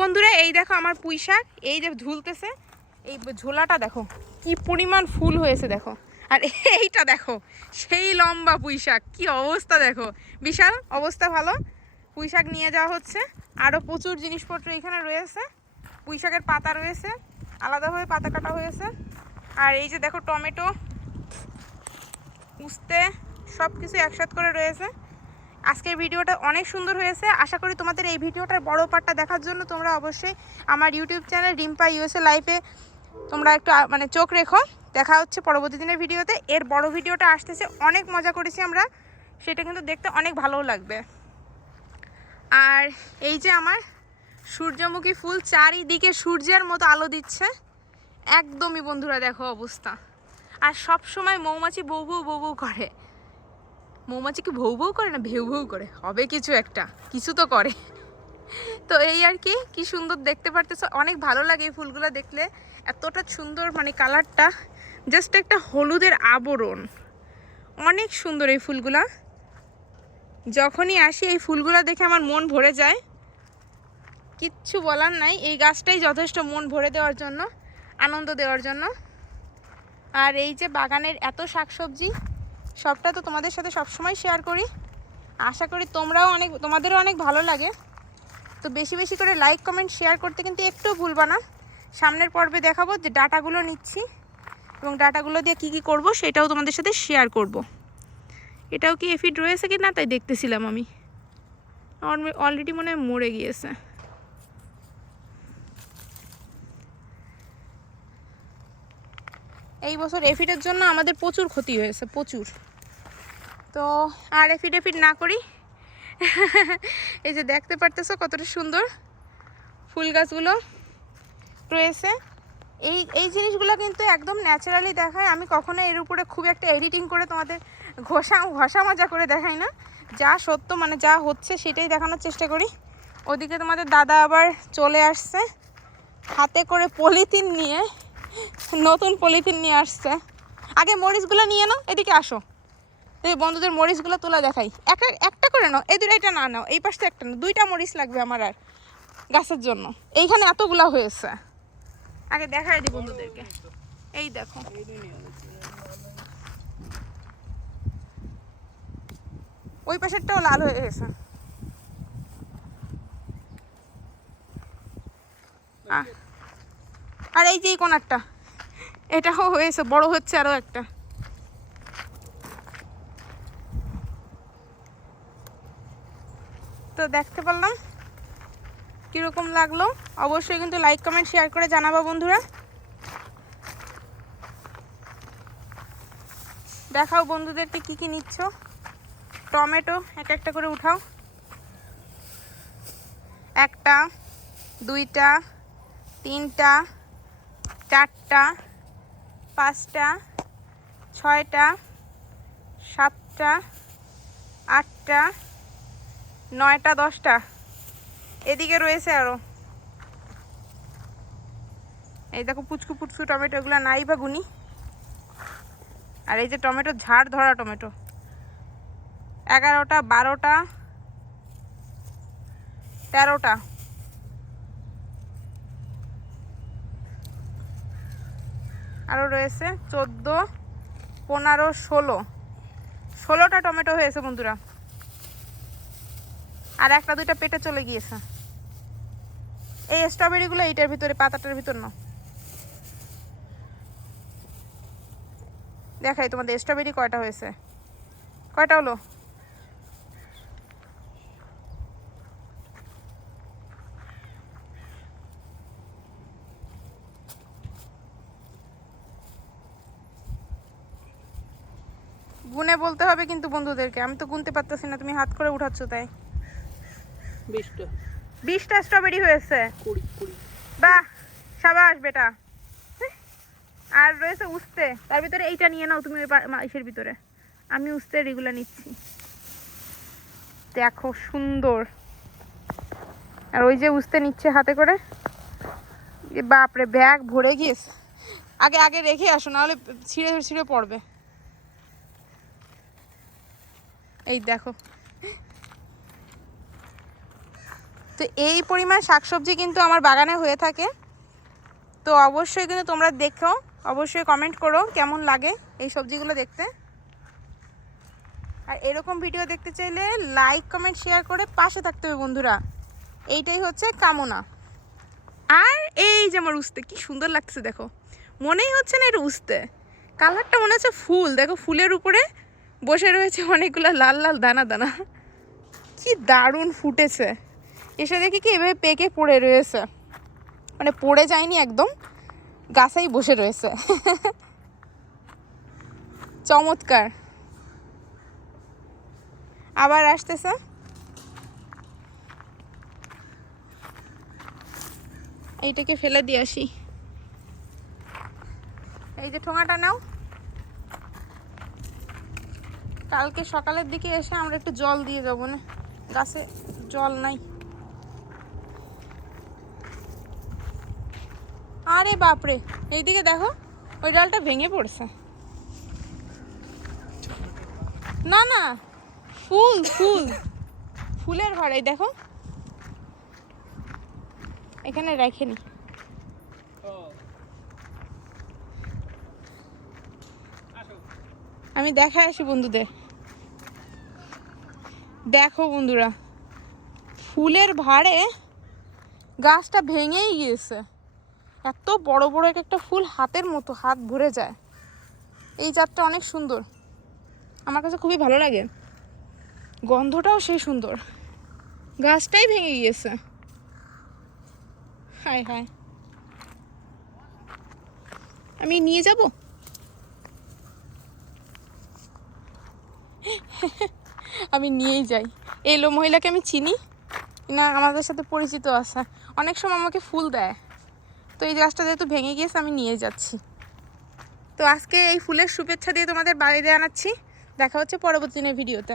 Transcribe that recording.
বন্ধুরা, এই দেখো আমার পুঁই শাক। এই যে ঝুলতেছে, এই ঝোলাটা দেখো, কি পরিমাণ ফুল হয়েছে দেখো। আর এইটা দেখো, সেই লম্বা পুঁই শাক, কি অবস্থা দেখো। বিশাল অবস্থা ভালো। পুঁই শাক নিয়ে যাওয়া হচ্ছে। আরও প্রচুর জিনিসপত্র এখানে রয়েছে। পুঁই শাকের পাতা রয়েছে, আলাদাভাবে পাতা কাটা হয়েছে। আর এই যে দেখো টমেটো, উস্তে সব কিছু একসাথ করে রয়েছে। আজকের ভিডিওটা অনেক সুন্দর হয়েছে। আশা করি তোমাদের এই ভিডিওটার বড় পার্টটা দেখার জন্য তোমরা অবশ্যই আমার ইউটিউব চ্যানেল রিম্পা ইউএসএ লাইফে তোমরা একটু মানে চোখ রেখো। দেখা হচ্ছে পরবর্তী দিনের ভিডিওতে। এর বড় ভিডিওটা আসতেছে, অনেক মজা করেছি আমরা। সেটা কিন্তু দেখতে অনেক ভালোও লাগবে। আর এই যে আমার সূর্যমুখী ফুল, চারিদিকে সূর্যের মতো আলো দিচ্ছে। একদমই বন্ধুরা দেখো অবস্থা। আর সব সময় মৌমাছি বউ বউ করে। মৌমাছি কি ভৌ ভৌ করে না ভেউ ভেউ করে? হবে কিছু একটা। কিছু তো করে। তো এই আর কি কি সুন্দর দেখতে পারতেছো। অনেক ভালো লাগে এই ফুলগুলো দেখলে। এতটা সুন্দর মানে কালারটা। জাস্ট একটা হলুদের আবরণ। অনেক সুন্দর এই ফুলগুলা। যখনই আসি এই ফুলগুলো দেখে আমার মন ভরে যায়। কিচ্ছু বলার নাই। এই গাছটাই যথেষ্ট মন ভরে দেওয়ার জন্য, আনন্দ দেওয়ার জন্য। আর এই যে বাগানের এত শাকসবজি সবটা তো তোমাদের সাথে সবসময় শেয়ার করি। আশা করি তোমরাও অনেক, তোমাদেরও অনেক ভালো লাগে। তো বেশি বেশি করে লাইক কমেন্ট শেয়ার করতে কিন্তু একটু ভুলবা না। সামনের পর্বে দেখাবো যে ডাটাগুলো নিচ্ছি এবং ডাটাগুলো দিয়ে কি কি করব সেটাও তোমাদের সাথে শেয়ার করব। এটাও কি এফিড রয়েছে কি না তাই দেখতেছিলাম আমি। অলরেডি মনে হয় মরে গিয়েছে। এই বছর এফিডের জন্য আমাদের প্রচুর ক্ষতি হয়েছে, প্রচুর। তো আর এফিড এফিড না করি। এই যে দেখতে পারতেছো কতটা সুন্দর ফুল গাছগুলো রয়েছে। এই এই জিনিসগুলো কিন্তু একদম ন্যাচারালি দেখায়। আমি কখনো এর উপরে খুব একটা এডিটিং করে তোমাদের ঘষা ঘষা মজা করে দেখাই না। যা সত্য মানে যা হচ্ছে সেটাই দেখানোর চেষ্টা করি। ওদিকে তোমাদের দাদা আবার চলে আসছে। হাতে করে পলিথিন নিয়ে নতুন পলিথিন নিয়ে আসছে। আগে মরিচগুলো নিয়ে নাও, এদিকে আসো। এই বন্ধুদের মরিচগুলো তোলা দেখাই। একটা একটা করে নাও, এই দুটো এটা না নাও, এই পাশটা একটা নাও, দুইটা মরিচ লাগবে আমার আর গাছের জন্য। এইখানে এতগুলা হয়েছে। আগে দেখাই দিই বন্ধুদেরকে। এই দেখো। ওই পাশেরটাও লাল হয়ে গেছে। আর এই যে এই কোনারটা। এটাও হয়েছে, বড় হচ্ছে আরও একটা। তো দেখতে পারলাম কীরকম লাগল। অবশ্যই কিন্তু লাইক কমেন্ট শেয়ার করে জানাব বন্ধুরা। দেখাও বন্ধুদেরকে কি কি নিচ্ছ। টমেটো এক একটা করে উঠাও। একটা, দুইটা, তিনটা চারটা, পাঁচটা, ছয়টা, সাতটা, আটটা, নয়টা, দশটা। এদিকে রয়েছে আরও এই দেখো পুচকু পুচকু টমেটো, এগুলো নাই বা গুনি। আর এই যে টমেটো, ঝাড় ধরা টমেটো। এগারোটা, বারোটা, তেরোটা। আরও রয়েছে চোদ্দ, পনেরো, ষোলো। ষোলোটা টমেটো হয়েছে বন্ধুরা। আর একটা দুইটা পেটে চলে গিয়েছে। এই স্ট্রবেরিগুলো এইটার ভিতরে, পাতাটার ভিতর না দেখাই তোমাদের স্ট্রবেরি কয়টা হয়েছে। কয়টা হলো? গুনে বলতে হবে কিন্তু বন্ধুদেরকে। আমি তো গুনতে পারতেছি না তুমি হাত করে উঠাচ্ছ তাই। বিশটা। বিশটা স্ট্রবেরি হয়েছে। বাহ সাবাস বেটা। আর রয়েছে উস্তে। তার ভিতরে এইটা নিয়ে নাও তুমি ইসের ভিতরে। আমি উস্তে এগুলো নিচ্ছি। দেখো সুন্দর। আর ওই যে উস্তে নিচ্ছে হাতে করে। বাপরে ব্যাগ ভরে গিয়েছে। আগে আগে রেখে আসো নাহলে ছিঁড়ে ছিঁড়ে পড়বে। এই দেখো। তো এই পরিমাণ শাকসবজি কিন্তু আমার বাগানে হয়ে থাকে। তো অবশ্যই কিন্তু তোমরা দেখো, অবশ্যই কমেন্ট করো কেমন লাগে এই সবজিগুলো দেখতে। আর এরকম ভিডিও দেখতে চাইলে লাইক কমেন্ট শেয়ার করে পাশে থাকতে হবে বন্ধুরা। এইটাই হচ্ছে কামনা। আর এই যে আমার উস্তে, কি সুন্দর লাগছে দেখো। মনেই হচ্ছে না এটা উস্তে। কালারটা মনে হচ্ছে ফুল। দেখো ফুলের উপরে বসে রয়েছে অনেকগুলো লাল লাল দানা দানা। কি দারুণ ফুটেছে। এসে দেখি কি এভাবে পেকে পড়ে রয়েছে। মানে পড়ে যায়নি একদম, গাছেই বসে রয়েছে। চমৎকার। আবার আসতেছে। এইটাকে ফেলে দিয়ে আসি। এই যে ঠোঙাটা নাও। কালকে সকালের দিকে এসে আমরা একটু জল দিয়ে যাব না? গাছে জল নাই। আরে বাপরে, এইদিকে দেখো, ওই ডালটা ভেঙে পড়ছে। না না, ফুল ফুল, ফুলের ঘর দেখো। এখানে রেখেনি আমি দেখায় আসি বন্ধুদের। দেখো বন্ধুরা, ফুলের ভাড়ে গাছটা ভেঙেই গিয়েছে। এত বড় বড় এক একটা ফুল হাতের মতো, হাত ভরে যায়। এই জাতটা অনেক সুন্দর। আমার কাছে খুবই ভালো লাগে। গন্ধটাও সেই সুন্দর। গাছটাই ভেঙে গিয়েছে। হায় হায়। আমি নিয়ে যাব? আমি নিয়েই যাই। এলো মহিলাকে আমি চিনি। না, আমাদের সাথে পরিচিত আছে। অনেক সময় আমাকে ফুল দেয়। তো এই গাছটা যেহেতু ভেঙে গিয়েছে, আমি নিয়ে যাচ্ছি। তো আজকে এই ফুলের শুভেচ্ছা দিয়ে তোমাদের বাড়িতে আনাচ্ছি। দেখা হচ্ছে পরবর্তী দিনের ভিডিওতে।